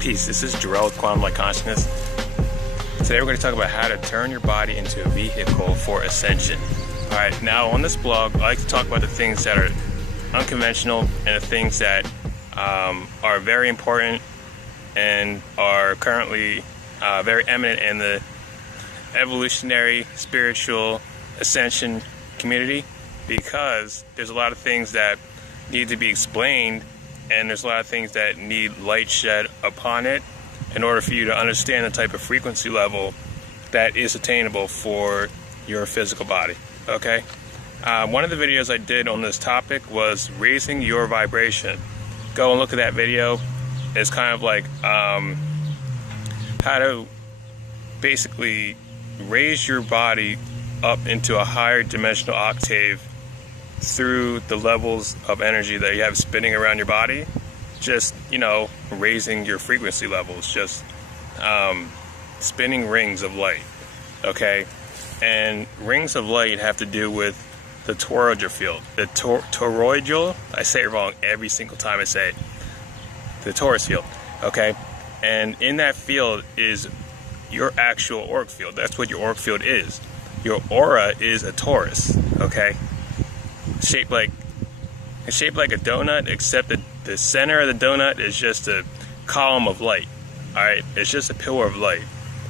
Peace, this is Jarrell with Quantum Light Consciousness. Today we're going to talk about how to turn your body into a vehicle for ascension. Alright, now on this blog, I like to talk about the things that are unconventional and the things that are very important and are currently very eminent in the evolutionary, spiritual, ascension community, because there's a lot of things that need to be explained and there's a lot of things that need light shed upon it in order for you to understand the type of frequency level that is attainable for your physical body. Okay? One of the videos I did on this topic was raising your vibration. Go and look at that video. It's kind of like how to basically raise your body up into a higher dimensional octave through the levels of energy that you have spinning around your body. Just, raising your frequency levels, just spinning rings of light. Okay? And rings of light have to do with the toroidal field. The toroidal, I say it wrong every single time I say it. The torus field. Okay? And in that field is your actual auric field. That's what your auric field is. Your aura is a torus. Okay? It's shaped like a donut, except that the center of the donut is just a column of light. Alright, it's just a pillar of light.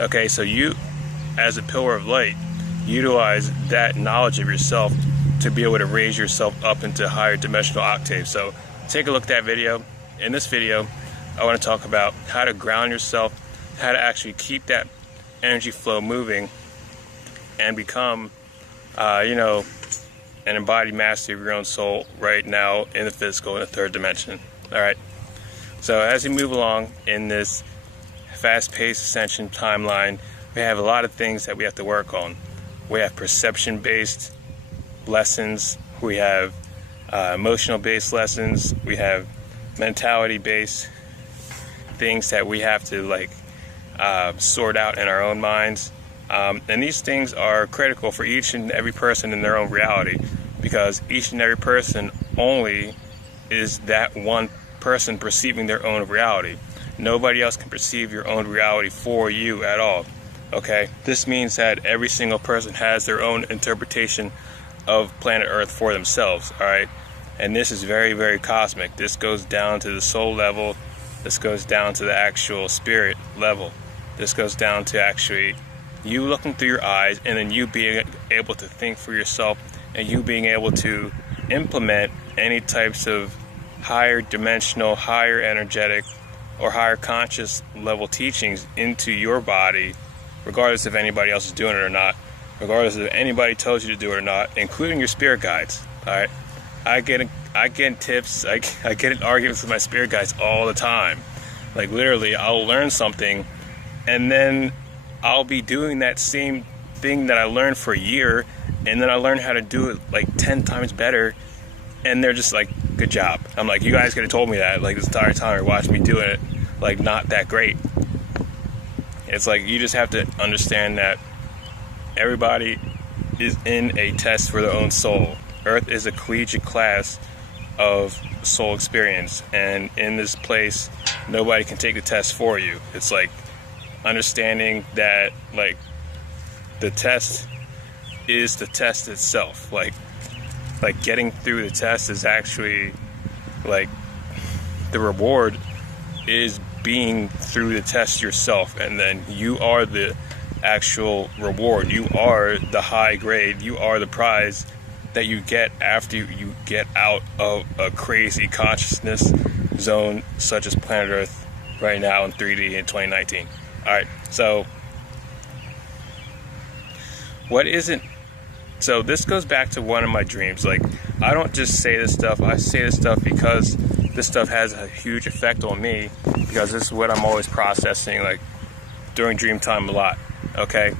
Okay, so you, as a pillar of light, utilize that knowledge of yourself to be able to raise yourself up into higher dimensional octaves. So take a look at that video. In this video, I want to talk about how to ground yourself, how to actually keep that energy flow moving and become an embodied master of your own soul right now in the physical, in the third dimension. Alright, so as we move along in this fast-paced ascension timeline, we have a lot of things that we have to work on. We have perception-based lessons, we have emotional-based lessons, we have mentality-based things that we have to sort out in our own minds. And these things are critical for each and every person in their own reality, because each and every person only is that one person perceiving their own reality. Nobody else can perceive your own reality for you at all. Okay? This means that every single person has their own interpretation of planet Earth for themselves. Alright? And this is very, very cosmic. This goes down to the soul level. This goes down to the actual spirit level. This goes down to actually you looking through your eyes and then you being able to think for yourself and you being able to implement any types of higher dimensional, higher energetic, or higher conscious level teachings into your body, regardless if anybody else is doing it or not, regardless if anybody tells you to do it or not, including your spirit guides. Alright? I get in tips, I get in arguments with my spirit guides all the time. Like literally, I'll learn something and then I'll be doing that same thing that I learned for a year, and then I learn how to do it like 10 times better, and they're just like, good job. I'm like, you guys could have told me that like this entire time you're watching me doing it, like not that great. It's like you just have to understand that everybody is in a test for their own soul. Earth is a collegiate class of soul experience, and in this place nobody can take the test for you. It's like understanding that like the test is the test itself. Like getting through the test is actually like the reward is being through the test yourself, and then you are the actual reward. You are the high grade. You are the prize that you get after you get out of a crazy consciousness zone such as planet Earth right now in 3D in 2019. Alright, so so this goes back to one of my dreams. Like, I don't just say this stuff, I say this stuff because this stuff has a huge effect on me, because this is what I'm always processing, like, during dream time a lot, okay?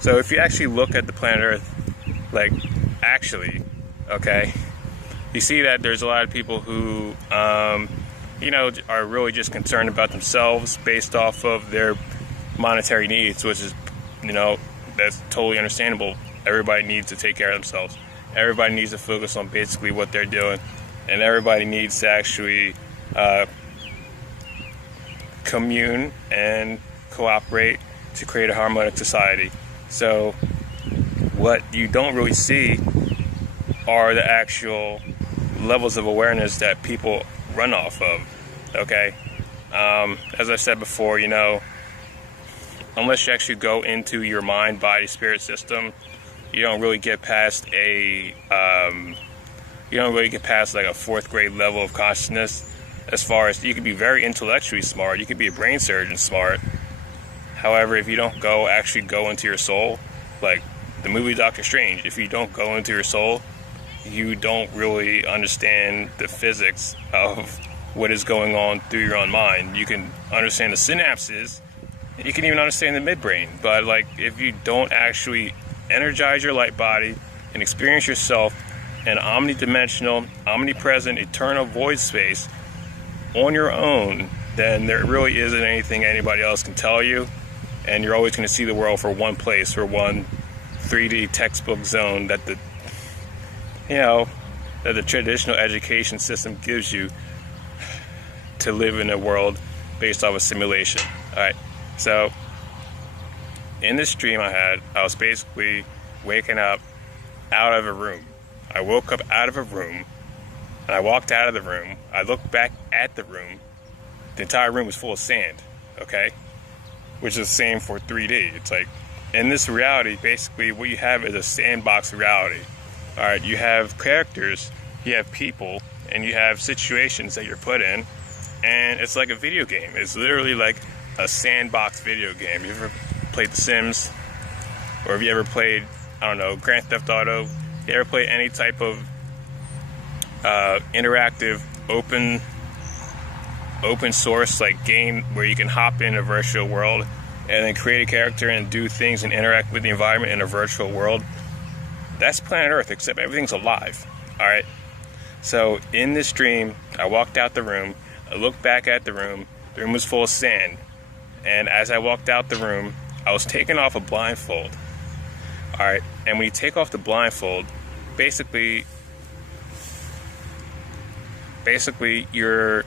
So if you actually look at the planet Earth, like, actually, okay, you see that there's a lot of people who, are really just concerned about themselves based off of their monetary needs, which is, that's totally understandable. Everybody needs to take care of themselves. Everybody needs to focus on basically what they're doing, and everybody needs to actually commune and cooperate to create a harmonic society. So what you don't really see are the actual levels of awareness that people run off of, okay? As I said before, you know, unless you actually go into your mind, body, spirit system, you don't really get past like a fourth grade level of consciousness. As far as you can be very intellectually smart, you can be a brain surgeon smart. However, if you don't actually go into your soul, like the movie Doctor Strange, if you don't go into your soul, you don't really understand the physics of what is going on through your own mind. You can understand the synapses, you can even understand the midbrain, but like if you don't actually energize your light body and experience yourself in omnidimensional, omnipresent, eternal void space on your own, then there really isn't anything anybody else can tell you, and you're always going to see the world for one place, or one 3D textbook zone that the traditional education system gives you to live in a world based off a simulation. Alright, so in this dream I was basically waking up out of a room. I woke up out of a room, and I walked out of the room. I looked back at the room. The entire room was full of sand, okay? Which is the same for 3D. It's like, in this reality, basically what you have is a sandbox reality. Alright, you have characters, you have people, and you have situations that you're put in, and it's like a video game. It's literally like a sandbox video game. You ever played The Sims? Or have you ever played, I don't know, Grand Theft Auto? You ever play any type of interactive, open source like game where you can hop in a virtual world and then create a character and do things and interact with the environment in a virtual world? That's planet Earth, except everything's alive. Alright? So in this dream, I walked out the room, I looked back at the room was full of sand, and as I walked out the room, I was taking off a blindfold. Alright, and when you take off the blindfold, basically you're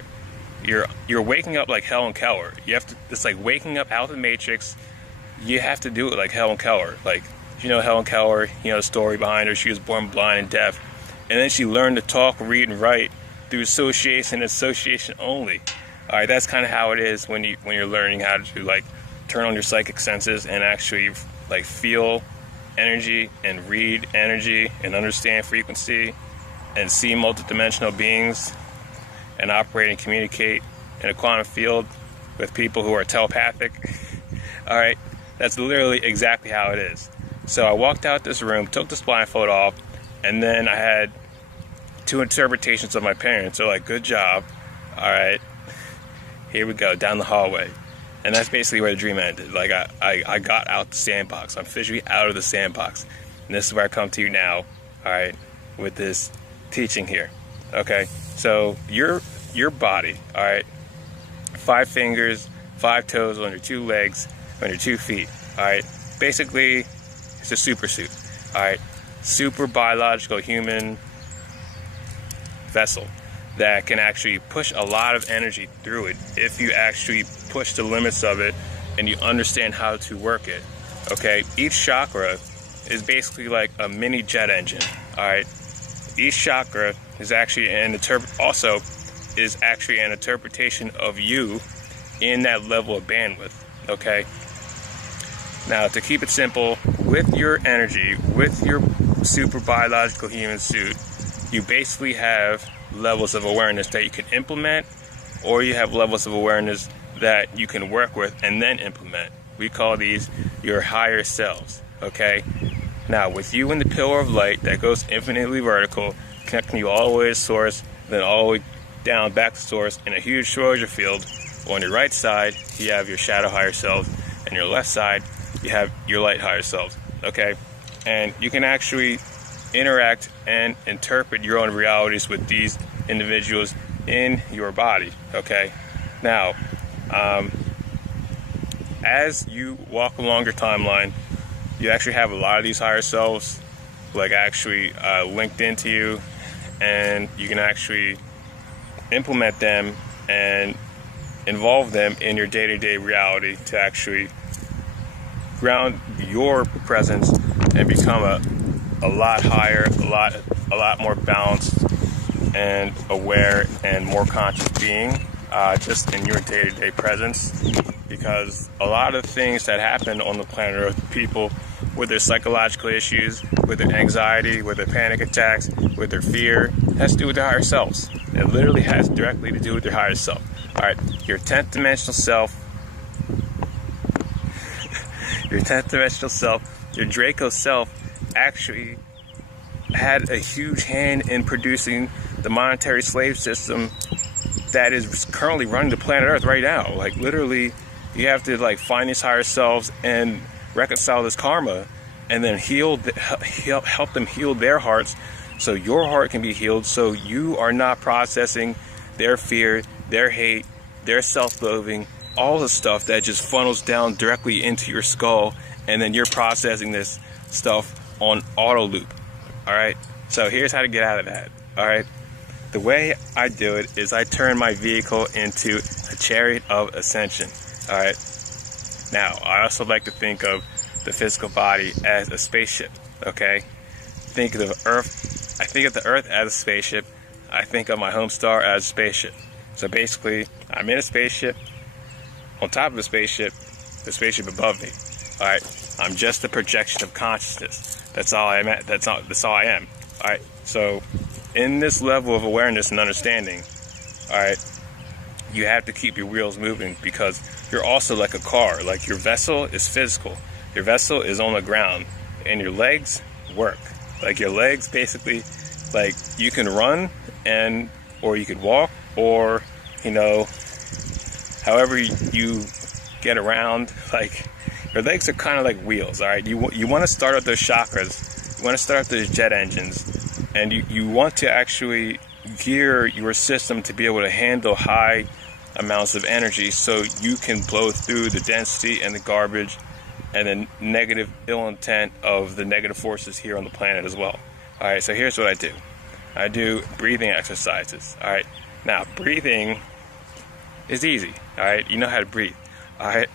waking up like Helen Keller. It's like waking up out of the Matrix. You have to do it like Helen Keller. Like, you know Helen Keller, you know the story behind her. She was born blind and deaf, and then she learned to talk, read, and write through association only. All right, that's kind of how it is when you're learning how to like turn on your psychic senses and actually like feel energy and read energy and understand frequency and see multidimensional beings and operate and communicate in a quantum field with people who are telepathic. All right, that's literally exactly how it is. So I walked out this room, took this blindfold off, and then I had two interpretations of my parents. They're like, good job. All right, here we go, down the hallway. And that's basically where the dream ended. Like I got out the sandbox. I'm officially out of the sandbox. And this is where I come to you now, all right, with this teaching here. Okay, so your body, all right, 5 fingers, 5 toes on your 2 legs, on your 2 feet, all right. Basically, it's a super suit, all right. Super biological human vessel that can actually push a lot of energy through it if you actually push the limits of it and you understand how to work it. Okay, each chakra is basically like a mini jet engine. All right, each chakra is actually an interpretation of you in that level of bandwidth. Okay, now to keep it simple, with your energy, with your super biological human suit, you basically have levels of awareness that you can implement, or you have levels of awareness that you can work with and then implement. We call these your higher selves. Okay, now with you in the pillar of light that goes infinitely vertical, connecting you all the way to source, then all the way down back to source in a huge Schrödinger field. On your right side you have your shadow higher self, and your left side you have your light higher self. Okay, and you can actually interact and interpret your own realities with these individuals in your body. Okay, now as you walk along your timeline, you actually have a lot of these higher selves like actually linked into you, and you can actually implement them and involve them in your day-to-day reality to actually ground your presence and become a lot higher, a lot more balanced and aware and more conscious being, just in your day-to-day presence. Because a lot of things that happen on the planet Earth, people with their psychological issues, with their anxiety, with their panic attacks, with their fear, has to do with their higher selves. It literally has directly to do with your higher self. Alright, your 10th dimensional self, your Draco self actually had a huge hand in producing the monetary slave system that is currently running the planet Earth right now. Like, literally, you have to like find these higher selves and reconcile this karma, and then help them heal their hearts, so your heart can be healed, so you are not processing their fear, their hate, their self-loathing, all the stuff that just funnels down directly into your skull, and then you're processing this stuff on auto loop. All right, so here's how to get out of that. All right, the way I do it is I turn my vehicle into a chariot of ascension. All right, now I also like to think of the physical body as a spaceship. Okay, think of the Earth. I think of the Earth as a spaceship. I think of my home star as a spaceship. So basically, I'm in a spaceship. On top of a spaceship, the spaceship above me. All right, I'm just a projection of consciousness. That's all I am. That's all I am. All right. So, in this level of awareness and understanding, all right, you have to keep your wheels moving, because you're also like a car. Like, your vessel is physical. Your vessel is on the ground, and your legs work. Like, your legs basically, like, you can run or you could walk, or, you know, however you get around. Like, your legs are kind of like wheels. All right, you want to start up those chakras, you want to start up those jet engines, and you want to actually gear your system to be able to handle high amounts of energy, so you can blow through the density and the garbage and the negative ill intent of the negative forces here on the planet as well. All right, so here's what I do. I do breathing exercises. All right, now breathing is easy. All right, you know how to breathe. All right,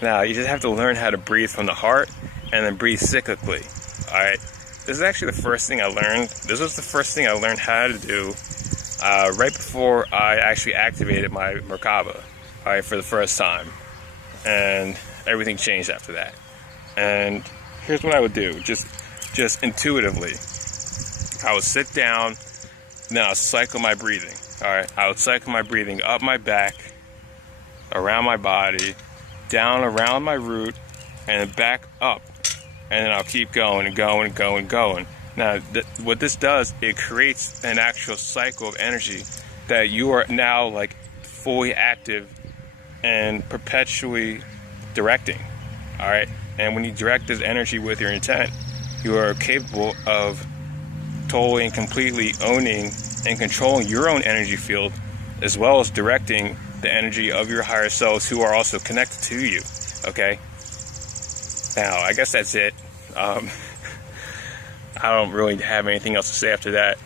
now you just have to learn how to breathe from the heart and then breathe cyclically. All right, this is actually the first thing I learned. This was the first thing I learned how to do right before I actually activated my Merkaba, all right, for the first time, and everything changed after that. And here's what I would do, just intuitively. I would sit down, then I'll cycle my breathing. All right, I would cycle my breathing up my back, around my body, down around my root, and then back up, and then I'll keep going and going and going and going. Now, what this does, it creates an actual cycle of energy that you are now like fully active and perpetually directing. All right, and when you direct this energy with your intent, you are capable of totally and completely owning and controlling your own energy field, as well as directing the energy of your higher selves who are also connected to you. Okay, now I guess that's it. I don't really have anything else to say after that,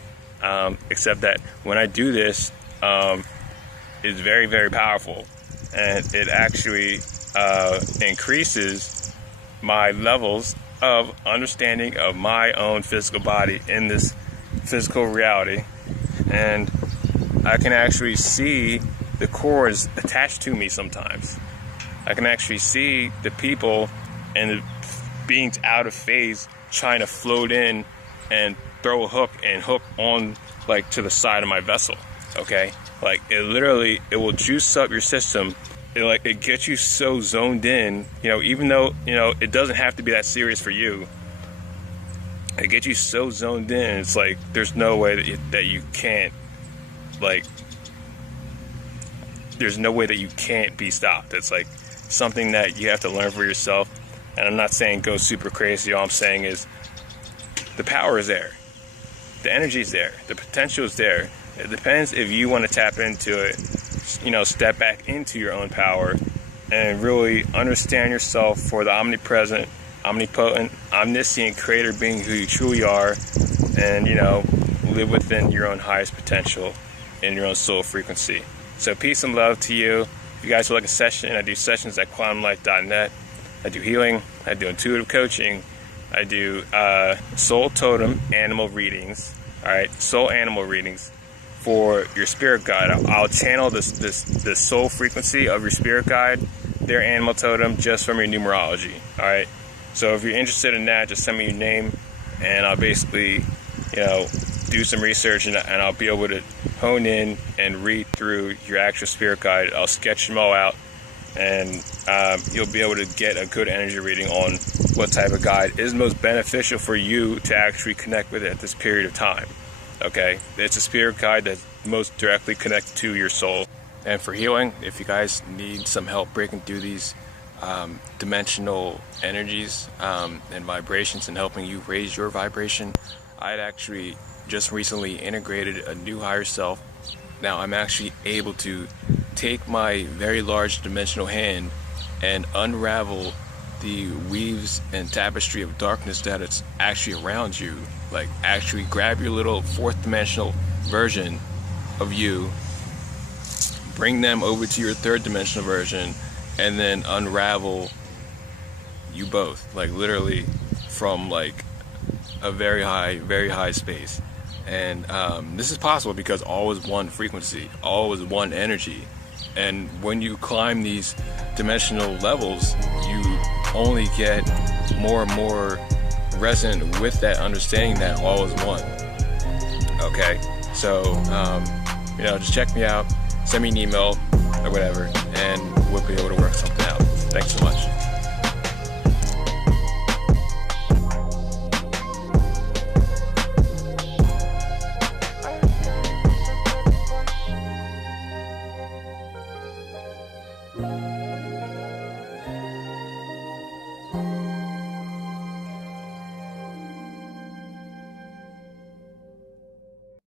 except that when I do this, it's very, very powerful, and it actually increases my levels of understanding of my own physical body in this physical reality, and I can actually see the cords attached to me sometimes. I can actually see the people and the beings out of phase trying to float in and throw a hook and hook on like to the side of my vessel. Okay, like it literally, it will juice up your system. It gets you so zoned in, you know, even though, you know, it doesn't have to be that serious for you. It gets you so zoned in, it's like there's no way that you can't, like, there's no way that you can't be stopped. It's like something that you have to learn for yourself. And I'm not saying go super crazy. All I'm saying is the power is there, the energy is there, the potential is there. It depends if you want to tap into it, you know, step back into your own power and really understand yourself for the omnipresent, omnipotent, omniscient creator being who you truly are, and, you know, live within your own highest potential in your own soul frequency. So peace and love to you. If you guys would like a session, I do sessions at quantumlife.net. I do healing, I do intuitive coaching, I do soul totem animal readings, all right, soul animal readings for your spirit guide. I'll channel this soul frequency of your spirit guide, their animal totem, just from your numerology, all right? So if you're interested in that, just send me your name, and I'll basically, do some research, and I'll be able to hone in and read through your actual spirit guide. I'll sketch them all out, and you'll be able to get a good energy reading on what type of guide is most beneficial for you to actually connect with at this period of time. Okay, it's a spirit guide that's most directly connected to your soul. And for healing, if you guys need some help breaking through these dimensional energies and vibrations and helping you raise your vibration, I'd actually just recently integrated a new higher self. Now I'm actually able to take my very large dimensional hand and unravel the weaves and tapestry of darkness that is actually around you. Like, actually grab your little fourth dimensional version of you, bring them over to your third dimensional version, and then unravel you both, like literally from like a very high space. And this is possible because all is one frequency, all is one energy. And when you climb these dimensional levels, you only get more and more resonant with that understanding that all is one. Okay, so just check me out, send me an email or whatever, and we'll be able to work something out. Thanks so much.